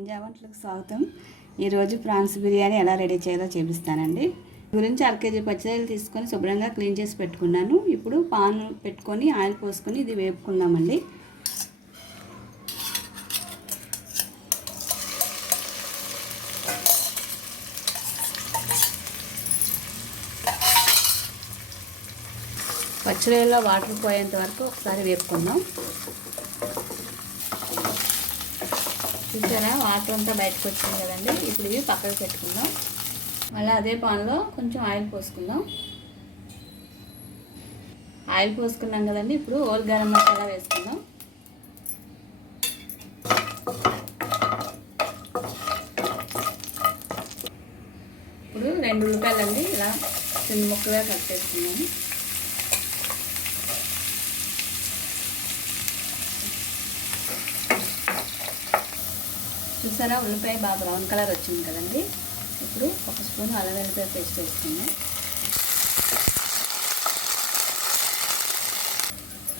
వంటలకు స్వాగతం. ఈరోజు ప్రాన్స్ బిర్యానీ ఎలా రెడీ చేయాలో చూపిస్తానండి. గురించి అర కేజీ పచ్చిరొయ్యలు తీసుకొని శుభ్రంగా క్లీన్ చేసి పెట్టుకున్నాను. ఇప్పుడు పాన్ పెట్టుకొని ఆయిల్ పోసుకొని ఇది వేపుకుందామండి. పచ్చిరొయ్యలో వాటర్ పోయేంత వరకు ఒకసారి వేపుకుందాం. చూసారా? వాటర్ అంతా బయటకు వచ్చింది కదండి. ఇప్పుడు ఇవి పక్కకు పెట్టుకుందాం. మళ్ళీ అదే పాన్లో కొంచెం ఆయిల్ పోసుకుందాం. ఆయిల్ పోసుకున్నాం కదండి. ఇప్పుడు ఓల్ గరం మసాలా వేసుకుందాం. ఇప్పుడు రెండు ఉల్లిపాయలండి ఇలా చిన్న ముక్కగా కట్ చేసుకున్నాము చూసారా? ఉల్లిపాయ బాగా బ్రౌన్ కలర్ వచ్చింది కదండి. ఇప్పుడు ఒక స్పూన్ అల్లం వెల్లిపాయ పేస్ట్ వేసుకుందాం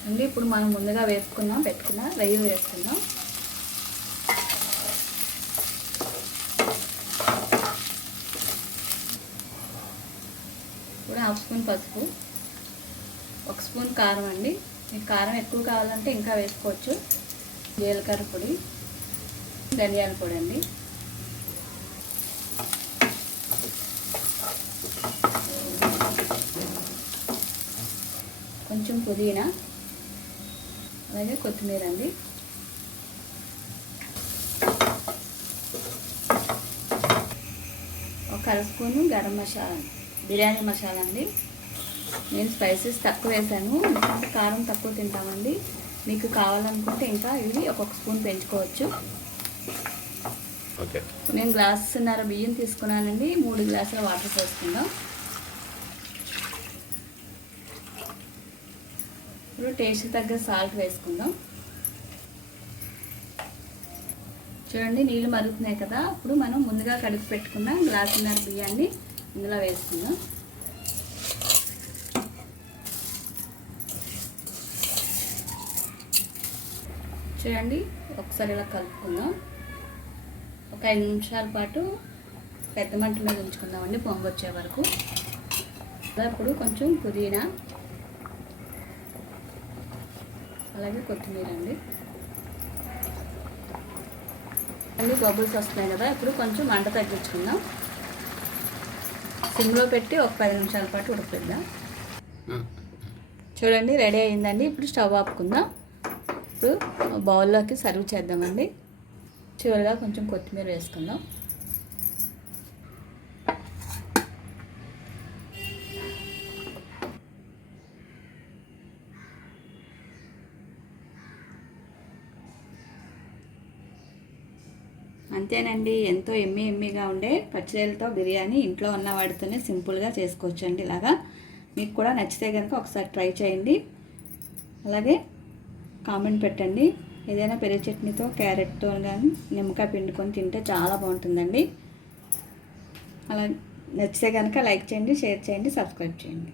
అండి ఇప్పుడు మనం ముందుగా వేసుకున్నాం పెట్టుకున్న రొయ్య వేసుకుందాం. ఇప్పుడు హాఫ్ స్పూన్ పసుపు ఒక స్పూన్ కారం అండి. మీకు కారం ఎక్కువ కావాలంటే ఇంకా వేసుకోవచ్చు. జీలకర్ర పొడి. ధనియాల పొడి అండి. కొంచెం పుదీనా అలాగే కొత్తిమీర అండి. ఒక అర స్పూను గరం మసాలా బిర్యానీ మసాలా అండి. నేను స్పైసెస్ తక్కువ వేసాను కారం తక్కువ తింటామండి. మీకు కావాలనుకుంటే ఇంకా ఇవి ఒక్కొక్క స్పూన్ పెంచుకోవచ్చు. ఓకే. నేను గ్లాసున్నర బియ్యం తీసుకున్నానండి. మూడు గ్లాసుల వాటర్ పోసుకుందాం. ఇప్పుడు టేస్ట్ తగ్గ సాల్ట్ వేసుకుందాం. చూడండి నీళ్ళు మరుగుతున్నాయి కదా. అప్పుడు మనం ముందుగా కడుపు పెట్టుకున్న గ్లాసున్నర బియ్యాన్ని ఇందులో వేసుకుందాం. చూడండి ఒకసారి ఇలా కలుపుకుందాం. ఒక ఐదు నిమిషాల పాటు పెద్ద మంట మీద ఉంచుకుందామండి పొంగు వచ్చే వరకు. ఇప్పుడు కొంచెం పుదీనా అలాగే కొత్తిమీర అండి. అన్ని బబుల్స్ వస్తున్నాయి కదా ఇప్పుడు కొంచెం మంట తగ్గించుకుందాం. సిమ్లో పెట్టి ఒక పది నిమిషాల పాటు ఉడికిద్దాం. చూడండి రెడీ అయిందండి ఇప్పుడు స్టవ్ ఆపుకుందాం. ఇప్పుడు బౌల్లోకి సర్వ్ చేద్దామండి. చివరిగా కొంచెం కొత్తిమీర వేసుకుందాం. అంతేనండి ఎంతో ఎమ్మి ఎమ్మిగా ఉండే పచ్చిరొయ్యలతో బిర్యానీ ఇంట్లో ఉన్న వాటితోనే సింపుల్గా చేసుకోవచ్చు అండి ఇలాగా. మీకు కూడా నచ్చితే కనుక ఒకసారి ట్రై చేయండి. అలాగే కామెంట్ పెట్టండి. ఏదైనా పెరుగు చట్నీతో క్యారెట్తో కానీ నిమ్మకాయ పిండుకొని తింటే చాలా బాగుంటుందండి. అలా నచ్చితే కనుక లైక్ చేయండి షేర్ చేయండి సబ్స్క్రైబ్ చేయండి.